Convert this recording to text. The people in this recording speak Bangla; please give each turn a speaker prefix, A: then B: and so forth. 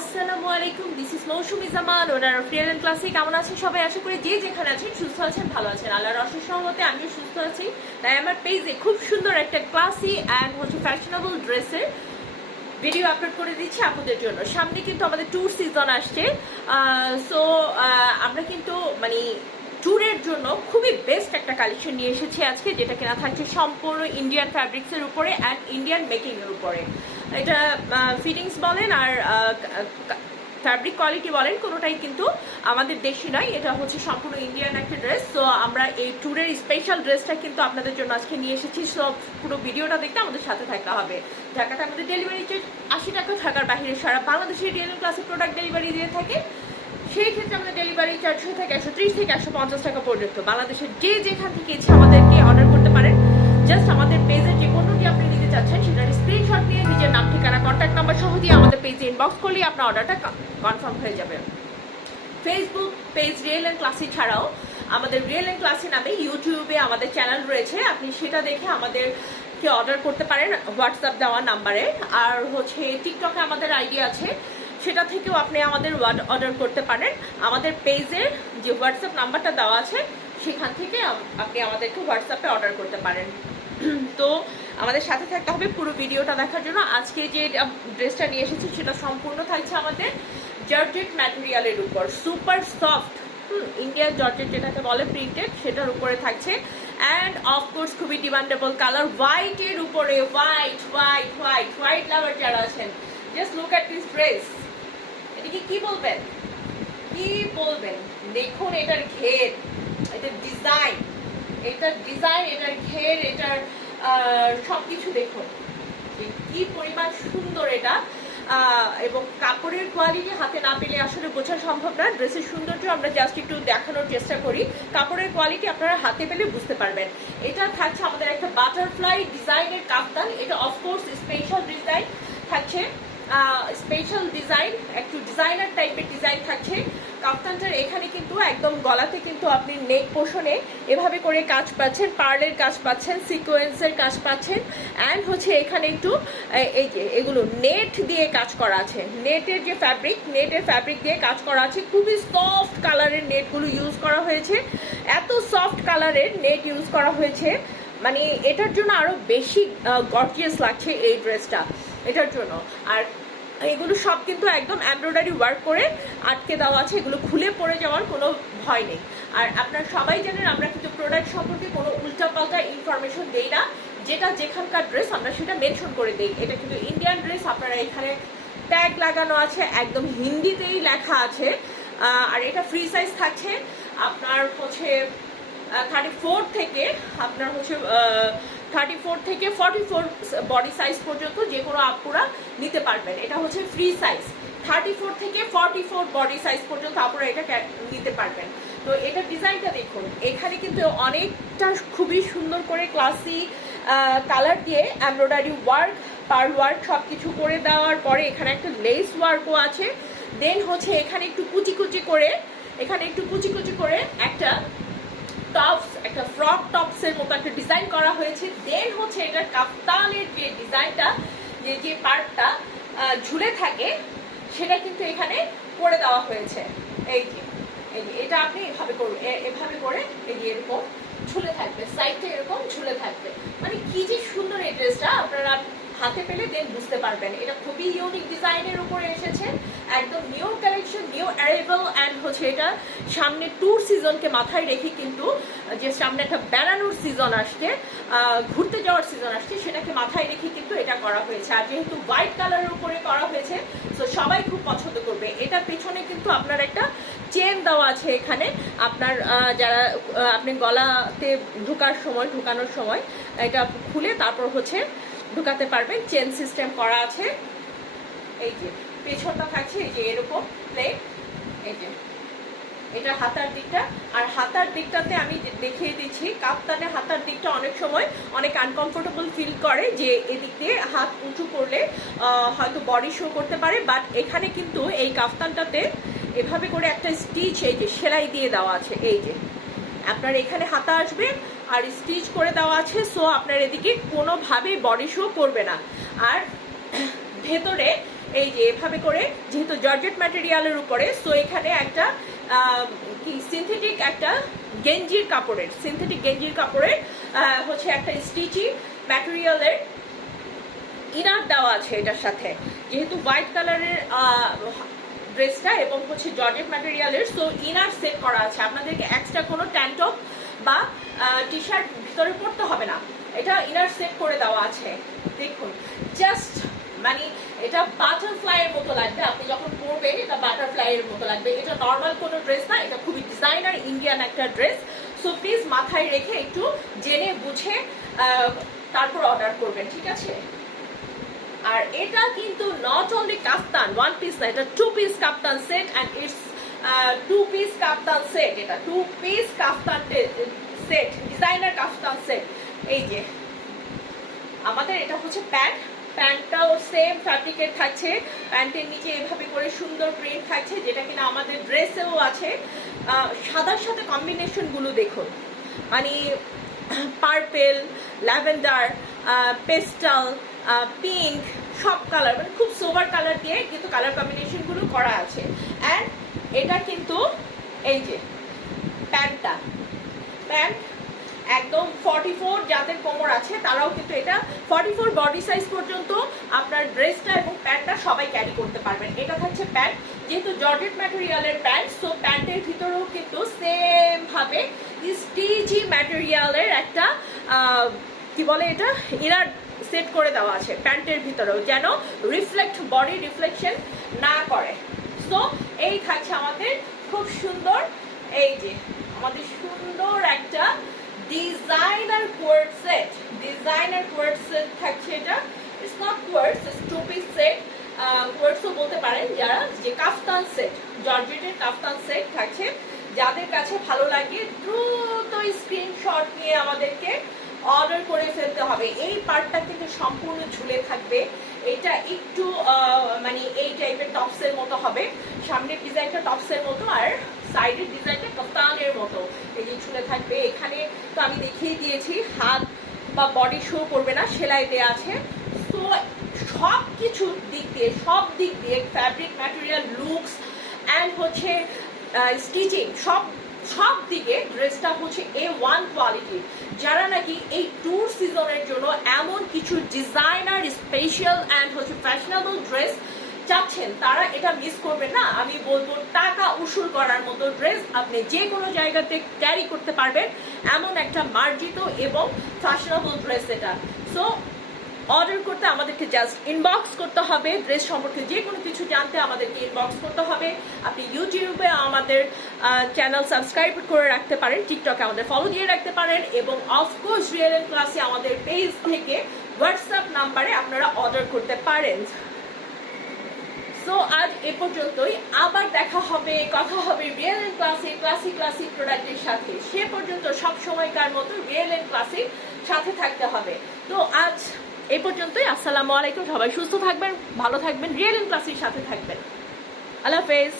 A: আসসালামু আলাইকুম this is Mousumi Zaman, owner of Real and Classy কেমন আছেন সবাই? আশা করি যে যেখানে আছেন সুস্থ আছেন, ভালো আছেন। আল্লাহর অশেষ সহমতে আমিও সুস্থ আছি। তাই আমার পেজে খুব সুন্দর একটা ক্লাসি অ্যান্ড হচ্ছে ফ্যাশনেবল ড্রেসের ভিডিও আপলোড করে দিচ্ছি আপনাদের জন্য। সামনে কিন্তু আমাদের ট্যুর সিজন আসছে। সো আমরা কিন্তু মানে ট্যুরের জন্য খুবই বেস্ট একটা কালেকশন নিয়ে এসেছি আজকে, যেটা কিনা থাকছে সম্পূর্ণ ইন্ডিয়ান ফ্যাব্রিক্সের উপরে অ্যান্ড ইন্ডিয়ান মেকিংয়ের উপরে। এটা ফিটিংস বলেন আর ফ্যাব্রিক কোয়ালিটি বলেন, কোনোটাই কিন্তু আমাদের দেশি নয়। এটা হচ্ছে সম্পূর্ণ ইন্ডিয়ান একটা ড্রেস সো আমরা এই ট্যুরের স্পেশাল ড্রেসটা কিন্তু আপনাদের জন্য আজকে নিয়ে এসেছি। সো পুরো ভিডিওটা দেখতে আমাদের সাথে থাকতে হবে। ঢাকাতে আমাদের ডেলিভারি চার্জ আশি টাকা থাকার বাইরে সারা বাংলাদেশের ডিএনএম ক্লাসে প্রোডাক্ট ডেলিভারি দিয়ে থাকে। সেই ক্ষেত্রে আমাদের ডেলিভারি চার্জ হয়ে থাকে একশো ত্রিশ থেকে একশো পঞ্চাশ টাকা পর্যন্ত। বাংলাদেশের যে যেখান থেকে ইচ্ছে আমাদেরকে অর্ডার করতে পারেন জাস্ট আমাদের পেজে যে কোনোটি আপনি নিতে চাচ্ছেন, সেটার স্ক্রিনশট নিয়ে নিজের নাম, ঠিকানা কন্ট্যাক্ট নাম্বার সহ দিয়ে আমাদের পেজে ইনবক্স করলেই আপনার অর্ডারটা কনফার্ম হয়ে যাবে। Facebook page Real and Classy ছাড়াও আমাদের রিয়েল অ্যান্ড ক্লাসি নামে ইউটিউবে আমাদের চ্যানেল রয়েছে। আপনি সেটা দেখে আমাদেরকে অর্ডার করতে পারেন হোয়াটসঅ্যাপ দেওয়া নাম্বারে আর হচ্ছে টিকটকে আমাদের আইডি আছে। সেটা থেকেও আপনি আমাদের অর্ডার করতে পারেন। আমাদের পেজের যে হোয়াটসঅ্যাপ নাম্বারটা দেওয়া আছে, সেখান থেকে আপনি আমাদেরকে হোয়াটসঅ্যাপে অর্ডার করতে পারেন। তো আমাদের সাথে থাকতে হবে পুরো ভিডিওটা দেখার জন্য। আজকে যে ড্রেসটা নিয়ে এসেছি, সেটা সম্পূর্ণ থাকছে আমাদের জর্জেট ম্যাটেরিয়ালের উপর। সুপার সফট ইন্ডিয়ান জর্জেট যেটাকে বলে প্রিন্টেড সেটার উপরে থাকছে। অ্যান্ড অফকোর্স খুবই ডিমান্ডেবল কালার হোয়াইটের উপরে white white white white lover যারা আছেন just look at this dress এটাকে কি বলবেন? কি বলবেন? দেখুন এটার ঘের, এটার ডিজাইন এটার ডিজাইন এটার ঘের, এটার সব কিছু দেখুন। কি পরিমাণ সুন্দর এটা। এবং কাপড়ের কোয়ালিটি হাতে না পেলে আসলে বোঝা সম্ভব না। ড্রেসের সৌন্দর্য আমরা জাস্ট একটু দেখানোর চেষ্টা করি। কাপড়ের কোয়ালিটি আপনারা হাতে পেলে বুঝতে পারবেন। এটা থাকছে আমাদের একটা বাটারফ্লাই ডিজাইনের কাপ্তান এটা অফকোর্স স্পেশাল ডিজাইন থাকছে। স্পেশাল ডিজাইন একটু ডিজাইনার টাইপের ডিজাইন থাকছে। কাপ্তানটার এখানে কিন্তু একদম গলাতে কিন্তু আপনি নেক পোষণে এভাবে করে কাজ পাচ্ছেন, পার্লের কাজ পাচ্ছেন, সিকোয়েন্সের কাজ পাচ্ছেন। অ্যান্ড হচ্ছে এখানে একটু এই যে এগুলো নেট দিয়ে কাজ করা আছে। নেটের যে ফ্যাব্রিক নেটের ফ্যাব্রিক দিয়ে কাজ করা আছে। খুবই সফট কালারের নেটগুলো ইউজ করা হয়েছে। এত সফট কালারের নেট ইউজ করা হয়েছে। মানে এটার জন্য আরও বেশি গর্জিয়াস লাগছে এই ড্রেসটা এটার জন্য। আর এগুলো সব কিন্তু একদম এমব্রয়ডারি ওয়ার্ক করে আটকে দেওয়া আছে, এগুলো খুলে পড়ে যাওয়ার কোনো ভয় নেই। আর আপনারা সবাই জানেন, আমরা কিন্তু প্রোডাক্ট সম্পর্কে কোনো উল্টাপাল্টা ইনফরমেশন দেই না। যেটা যেখানকার ড্রেস আমরা সেটা মেনশন করে দিই। এটা কিন্তু ইন্ডিয়ান ড্রেস আপনারা এখানে ট্যাগ লাগানো আছে, একদম হিন্দিতেই লেখা আছে। আর এটা ফ্রি সাইজ থাকছে। আপনার হচ্ছে থার্টি ফোর থেকে আপনার হচ্ছে থার্টি ফোর থেকে ফর্টি ফোর বডি সাইজ পর্যন্ত যে কোনো আপুরা নিতে পারবেন। এটা হচ্ছে ফ্রি সাইজ থার্টি ফোর থেকে ফর্টি ফোর বডি সাইজ পর্যন্ত আপুরা এটা নিতে পারবেন। তো এটা ডিজাইনটা দেখুন। এখানে কিন্তু অনেকটা খুবই সুন্দর করে ক্লাসি কালার দিয়ে এমব্রয়ডারি ওয়ার্ক পার ওয়ার্ক সব কিছু করে দেওয়ার পরে এখানে একটা লেস ওয়ার্কও আছে। দেন হচ্ছে এখানে একটু কুচি কুচি করে এখানে একটু কুচি কুচি করে একটা টপস একটা ফ্রক টপসের মতো একটা ডিজাইন করা হয়েছে। দেন হচ্ছে এটার কাপ্তানের যে ডিজাইনটা যে যে পার্টটা ঝুলে থাকে, সেটা কিন্তু এখানে করে দেওয়া হয়েছে। এই যে, এই এটা আপনি এভাবে করুন এভাবে করে এই যে এরকম ঝুলে থাকবে সাইডটা এরকম ঝুলে থাকবে। মানে কি যে সুন্দর এই ড্রেসটা আপনারা হাতে পেলে দেন বুঝতে পারবেন। এটা খুবই ইউনিক ডিজাইনের উপরে এসেছে। একদম new collection new arrival and হচ্ছে এটা সামনে ট্যুর সিজনকে মাথায় রেখে কিন্তু, যে সামনে একটা বেড়ানোর সিজন আসছে ঘুরতে যাওয়ার সিজন আসছে, সেটাকে মাথায় রেখে কিন্তু এটা করা হয়েছে। আর যেহেতু হোয়াইট কালারের উপরে করা হয়েছে তো সবাই খুব পছন্দ করবে। এটা পেছনে কিন্তু আপনার একটা চেন দেওয়া আছে এখানে। আপনার যারা আপনি গলাতে ঢোকার সময়, ঢুকানোর সময়, এটা খুলে তারপর হচ্ছে ঢুকাতে পারবেন। চেন সিস্টেম করা আছে। এই যে, পেছনটা থাকছে, এই যে এরকম প্লেন এই যে, এটা হাতার দিকটা। আর হাতার দিকটাতে আমি দেখিয়ে দিচ্ছি, কাপ্তানে হাতার দিকটা অনেক সময় অনেক আনকমফোর্টেবল ফিল করে যে এদিক দিয়ে হাত উঁচু করলে হয়তো বডি শো করতে পারে। বাট এখানে কিন্তু এই কাপ্তানটাতে এভাবে করে একটা স্টিচ এই যে, সেলাই দিয়ে দেওয়া আছে। এই যে, আপনার এখানে হাতা আসবে আর স্টিচ করে দেওয়া আছে সো আপনার এদিকে কোনোভাবেই বডি শো করবে না। আর ভেতরে এই যে এভাবে করে, যেহেতু জর্জেট ম্যাটেরিয়ালের উপরে সো এখানে একটা কি সিনথেটিক একটা গেঞ্জির কাপড়ের সিনথেটিক গেঞ্জির কাপড়ের হচ্ছে একটা স্টিচি ম্যাটেরিয়ালের ইনার দেওয়া আছে এটার সাথে। যেহেতু হোয়াইট কালারের ড্রেসটা এবং হচ্ছে জর্জেট ম্যাটেরিয়ালের সো ইনার সেট করা আছে। আপনাদেরকে এক্সট্রা কোনো ট্যান্টপ বা টি শার্ট ভিতরে পরতে হবে না। এটা ইনার সেট করে দেওয়া আছে। দেখুন জাস্ট মানে এটা বাটারফ্লাইয়ের মতো লাগবে। আপনি যখন পরবেন, এটা বাটারফ্লাইয়ের মতো লাগবে। এটা নর্মাল কোনো ড্রেস না, এটা খুবই ডিজাইনার ইন্ডিয়ান একটা ড্রেস সো প্লিজ মাথায় রেখে একটু জেনে বুঝে তারপর অর্ডার করবেন, ঠিক আছে? আর এটা কিন্তু not only kaftan one piece না, এটা two piece kaftan set and it's two piece kaftan set এটা two piece kaftan set designer kaftan set এই যে, আমাদের এটা হচ্ছে প্যান্ট। প্যান্টটাও সেম ফ্যাব্রিকের থাকছে। প্যান্টের নিচে এভাবে করে সুন্দর প্রিন্ট থাকছে, যেটা কিনা আমাদের ড্রেসেও আছে। সাদার সাথে কম্বিনেশনগুলো দেখুন। মানে পার্পেল ল্যাভেন্ডার পেস্টাল পিঙ্ক সব কালার মানে খুব সোভার কালার দিয়ে কিন্তু কালার কম্বিনেশনগুলো করা আছে। অ্যান্ড এটা কিন্তু, এই যে, প্যান্টটা। প্যান্ট একদম ফর্টি ফোর যাদের কোমর আছে, তারাও কিন্তু এটা ফর্টি ফোর বডি সাইজ পর্যন্ত আপনার ড্রেসটা এবং প্যান্টটা সবাই ক্যারি করতে পারবেন। এটা থাকছে প্যান্ট, যেহেতু জর্জেট ম্যাটেরিয়ালের প্যান্ট সো প্যান্টের ভিতরেও কিন্তু সেমভাবে স্টিচি ম্যাটেরিয়ালের একটা কি বলে এটা? ইনার সেট করে দেওয়া আছে প্যান্টের ভিতরেও, যেন রিফ্লেক্ট বডি রিফ্লেকশন না করে। সো এই থাকছে আমাদের খুব সুন্দর, এই যে আমাদের সুন্দর একটা designer coord set designer coord set থাকছে এটা। It's not coords it's two piece set কোয়ার্ডসও বলতে পারেন যারা, যে কাফতান সেট জর্জেটের কাফতান সেট থাকছে। যাদের কাছে ভালো লাগে, দ্রুত স্ক্রিনশট নিয়ে আমাদেরকে অর্ডার করে ফেলতে হবে। এই পার্টটা কিন্তু সম্পূর্ণ ঝুলে থাকবে। এটা একটু মানে এই টাইপের টপসের মতো হবে। সামনের ডিজাইনটা টপসের মতো আর সাইডের ডিজাইনটা কপ্তানের মতো। এই যে ঝুলে থাকবে, এখানে তো আমি দেখিয়ে দিয়েছি, হাত বা বডি শো করবে না, সেলাই দেওয়া আছে। তো সব কিছুর দিক দিয়ে, সব দিক দিয়ে ফ্যাব্রিক ম্যাটেরিয়াল লুকস অ্যান্ড হচ্ছে স্টিচিং সব সব দিকে ড্রেসটা হচ্ছে এ ওয়ান কোয়ালিটি যারা নাকি এই ট্যুর সিজনের জন্য এমন কিছু ডিজাইনার স্পেশাল অ্যান্ড হচ্ছে ফ্যাশনেবল ড্রেস চাচ্ছেন, তারা এটা মিস করবেন না। আমি বলব, টাকা উসুল করার মতো ড্রেস আপনি যে কোনো জায়গাতে ক্যারি করতে পারবেন। এমন একটা মার্জিত এবং ফ্যাশনেবল ড্রেস এটা। সো অর্ডার করতে আমাদেরকে জাস্ট ইনবক্স করতে হবে। ড্রেস সম্পর্কে যে কোনো কিছু জানতে আমাদেরকে ইনবক্স করতে হবে। আপনি ইউটিউবে আমাদের চ্যানেল সাবস্ক্রাইব করে রাখতে পারেন টিকটকে আমাদের ফলো দিয়ে রাখতে পারেন এবং অফকোর্স রিয়েল ক্লাসে আমাদের পেজ থেকে হোয়াটসঅ্যাপ নাম্বারে আপনারা অর্ডার করতে পারেন। সো আজ এ পর্যন্তই। আবার দেখা হবে, কথা হবে Real and Classy classic classic প্রোডাক্টের সাথে। সে পর্যন্ত সব সময়কার মতো রিয়েল এন্ড ক্লাসিক সাথে থাকতে হবে। তো আজ এই পর্যন্তই। আসসালামু আলাইকুম। সবাই সুস্থ থাকবেন, ভালো থাকবেন, রিয়েল এন্ড ক্লাসের সাথে থাকবেন। আল্লাহ হাফেজ।